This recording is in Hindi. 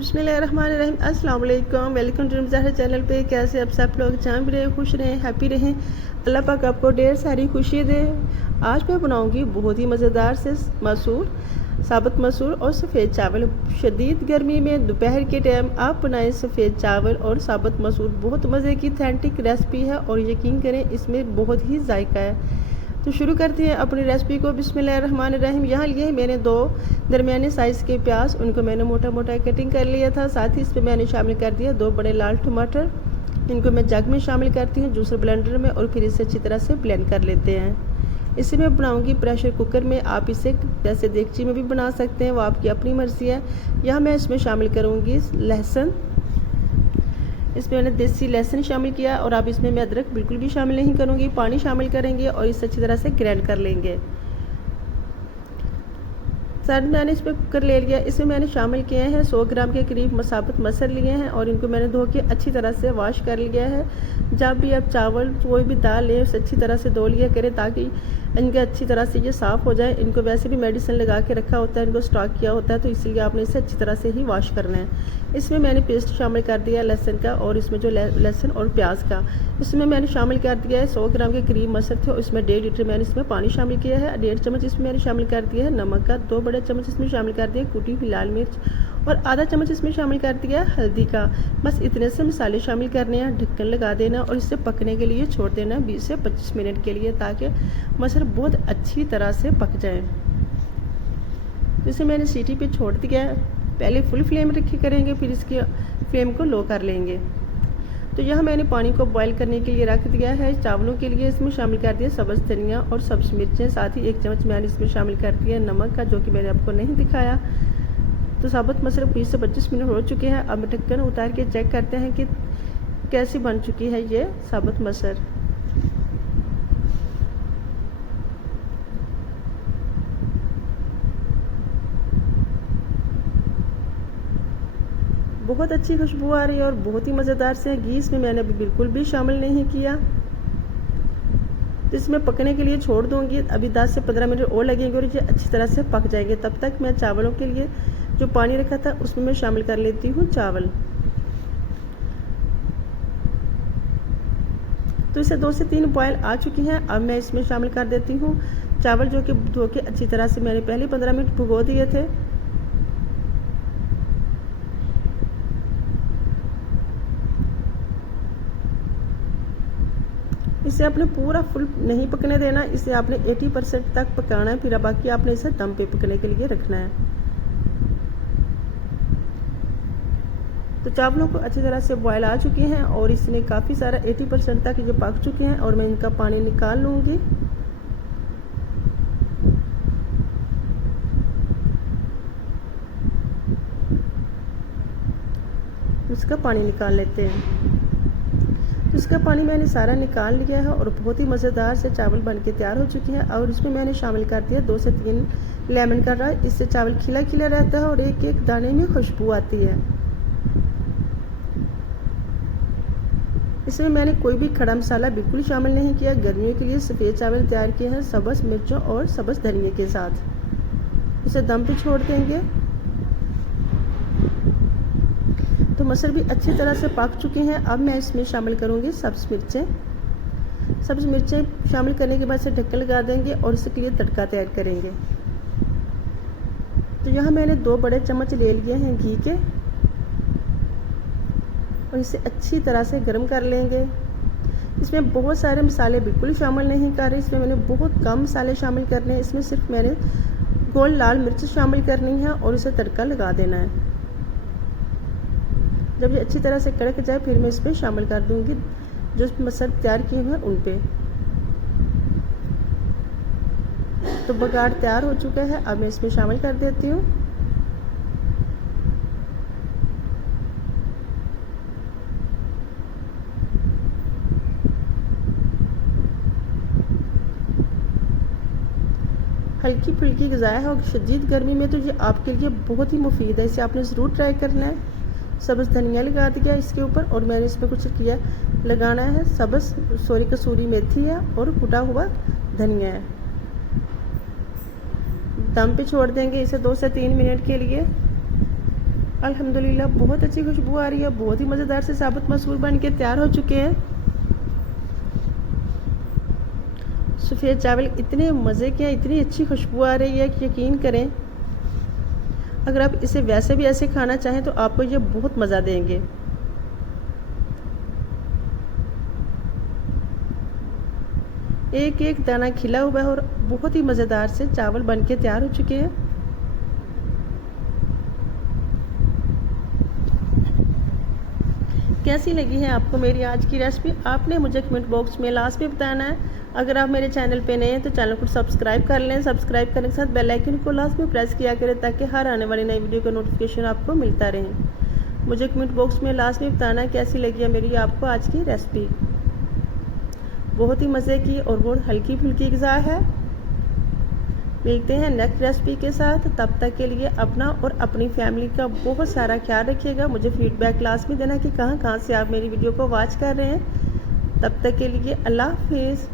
बिस्मिल्लाहिर्रहमानिर्रहीम। अस्सलाम वालेकुम। वेलकम टू ज़हरा चैनल पे। कैसे आप सब लोग जहाँ भी रहें, खुश रहें, हैप्पी रहें। अल्लाह पाक आपको ढेर सारी खुशी दे। आज मैं बनाऊंगी बहुत ही मज़ेदार से मसूर, साबुत मसूर और सफ़ेद चावल। शदीद गर्मी में दोपहर के टाइम आप बनाएं सफ़ेद चावल और साबुत मसूर। बहुत मज़े की ऑथेंटिक रेसिपी है और यकीन करें इसमें बहुत ही जायका है। तो शुरू करते हैं अपनी रेसिपी को। बिस्मिल्लाहिर्रहमानिर्रहीम। यहाँ लिए मैंने 2 दरमियाने साइज़ के प्याज, उनको मैंने मोटा मोटा कटिंग कर लिया था। साथ ही इसमें मैंने शामिल कर दिया 2 बड़े लाल टमाटर। इनको मैं जग में शामिल करती हूँ, जूसर ब्लेंडर में, और फिर इसे अच्छी तरह से ब्लेंड कर लेते हैं। इसे मैं बनाऊंगी प्रेशर कुकर में। आप इसे जैसे देगची में भी बना सकते हैं, वो आपकी अपनी मर्ज़ी है। यहाँ मैं इसमें शामिल करूँगी लहसुन। इसमें मैंने देसी लहसुन शामिल किया और अब इसमें मैं अदरक बिल्कुल भी शामिल नहीं करूँगी। पानी शामिल करेंगे और इसे अच्छी तरह से ग्राइंड कर लेंगे। साथ मैंने इसमें कुकर ले लिया। इसमें मैंने शामिल किए हैं 100 ग्राम के करीब साबुत मसर लिए हैं और इनको मैंने धो के अच्छी तरह से वॉश कर लिया है। जब भी आप चावल कोई भी दाल लें उसे अच्छी तरह से धो लिया करें ताकि इनके अच्छी तरह से ये साफ़ हो जाए। इनको वैसे भी मेडिसिन लगा के रखा होता है, इनको स्टॉक किया होता है, तो इसलिए आपने इसे अच्छी तरह से ही वॉश करना है। इसमें मैंने पेस्ट शामिल कर दिया लहसुन का और इसमें जो लहसुन और प्याज का, इसमें मैंने शामिल कर दिया है 100 ग्राम के करीब मसर थे और इसमें 1.5 लीटर मैंने इसमें पानी शामिल किया है। 1.5 चम्मच इसमें मैंने शामिल कर दिया है नमक का। 2 बड़े चम्मच इसमें शामिल कर दिया कुटी हुई लाल मिर्च और आधा चम्मच इसमें शामिल कर दिया हल्दी का। बस इतने से मसाले शामिल करने हैं। ढक्कन लगा देना और इसे पकने के लिए छोड़ देना 20 से 25 मिनट के लिए, ताकि मसर बहुत अच्छी तरह से पक जाए। इसे मैंने सीटी पे छोड़ दिया है। पहले फुल फ्लेम रखी करेंगे, फिर इसकी फ्लेम को लो कर लेंगे। तो यहाँ मैंने पानी को बॉईल करने के लिए रख दिया है। चावलों के लिए इसमें शामिल कर दिया सब्ज़ धनिया और सब्ज़ मिर्चें। साथ ही 1 चम्मच मैंने इसमें शामिल कर दिया नमक का, जो कि मैंने आपको नहीं दिखाया। तो साबुत मसर 20 से 25 मिनट हो चुके हैं। अब ढक्कन उतार के चेक करते हैं कि कैसी बन चुकी है ये साबुत मसर। बहुत अच्छी खुशबू आ रही है और बहुत ही मज़ेदार से घी इसमें मैंने अभी बिल्कुल भी शामिल नहीं किया। तो इसमें पकने के लिए छोड़ दूंगी। अभी 10 से 15 मिनट और लगेंगे और ये अच्छी तरह से पक जाएंगे। तब तक मैं चावलों के लिए जो पानी रखा था उसमें मैं शामिल कर लेती हूँ चावल। तो इसे 2 से 3 बॉयल आ चुकी हैं। अब मैं इसमें शामिल कर देती हूँ चावल, जो कि धो के अच्छी तरह से मैंने पहले 15 मिनट भिगो दिए थे। इसे आपने पूरा फुल नहीं पकने देना, इसे आपने 80% तक पकाना है, फिर बाकी आपने इसे दम पे पकने के लिए रखना है। तो चावलों को अच्छी तरह से बॉयल आ चुके हैं और इसमें काफ़ी सारा 80% तक ये पक चुके हैं और मैं इनका पानी निकाल लूँगी। इसका पानी निकाल लेते हैं। तो इसका पानी मैंने सारा निकाल लिया है और बहुत ही मज़ेदार से चावल बन के तैयार हो चुके हैं। और इसमें मैंने शामिल कर दिया 2 से 3 लेमन का रस। इससे चावल खिला खिला रहता है और एक एक दाने में खुशबू आती है। इसमें मैंने कोई भी खड़ा मसाला बिल्कुल शामिल नहीं किया। गर्मियों के लिए सफ़ेद चावल तैयार किए हैं सब्ज़ मिर्चों और सब्ज़ धनिया के साथ। इसे दम पे छोड़ देंगे। तो मसर भी अच्छी तरह से पक चुके हैं। अब मैं इसमें शामिल करूंगी सब्ज़ मिर्चें। सब्ज़ मिर्चें शामिल करने के बाद से ढक्कन लगा देंगे और इसके लिए तड़का तैयार करेंगे। तो यहाँ मैंने 2 बड़े चम्मच ले लिए हैं घी के और इसे अच्छी तरह से गर्म कर लेंगे। इसमें बहुत सारे मसाले बिल्कुल शामिल नहीं कर रहे, इसमें मैंने बहुत कम मसाले शामिल करने हैं। इसमें सिर्फ मैंने गोल लाल मिर्च शामिल करनी है और इसे तड़का लगा देना है। जब ये अच्छी तरह से कड़क जाए फिर मैं इसमें शामिल कर दूंगी जो मसर तैयार किए हुए हैं उन पे। तो बघाड़ तैयार हो चुका है। अब मैं इसमें शामिल कर देती हूँ। हल्की फुल्की ग़िज़ा है और शदीद गर्मी में तो ये आपके लिए बहुत ही मुफीद है। इसे आपने ज़रूर ट्राई करना है। सब्ज़ धनिया लगा दिया इसके ऊपर और मैंने इसमें कुछ किया लगाना है कसूरी मेथी है और कुटा हुआ धनिया है। दम पे छोड़ देंगे इसे 2 से 3 मिनट के लिए। अल्हम्दुलिल्लाह बहुत अच्छी खुशबू आ रही है, बहुत ही मज़ेदार से साबुत मसूर बन के तैयार हो चुके हैं। सफ़ेद चावल इतने मज़े के हैं, इतनी अच्छी खुशबू आ रही है कि यकीन करें, अगर आप इसे वैसे भी ऐसे खाना चाहें तो आपको ये बहुत मज़ा देंगे। एक एक दाना खिला हुआ है और बहुत ही मज़ेदार से चावल बन के तैयार हो चुके हैं। कैसी लगी है आपको मेरी आज की रेसिपी, आपने मुझे कमेंट बॉक्स में लास्ट में बताना है। अगर आप मेरे चैनल पे नए हैं तो चैनल को सब्सक्राइब कर लें। सब्सक्राइब करने के साथ बेल आइकन को लास्ट में प्रेस किया करें ताकि हर आने वाली नई वीडियो का नोटिफिकेशन आपको मिलता रहे। मुझे कमेंट बॉक्स में लास्ट में बताना है कैसी लगी है मेरी आपको आज की रेसिपी। बहुत ही मज़े की और बहुत हल्की फुल्की ग़िज़ा है। मिलते हैं नेक्स्ट रेसिपी के साथ, तब तक के लिए अपना और अपनी फैमिली का बहुत सारा ख्याल रखिएगा। मुझे फीडबैक क्लास में देना कि कहाँ कहाँ से आप मेरी वीडियो को वॉच कर रहे हैं। तब तक के लिए अल्लाह हाफिज़।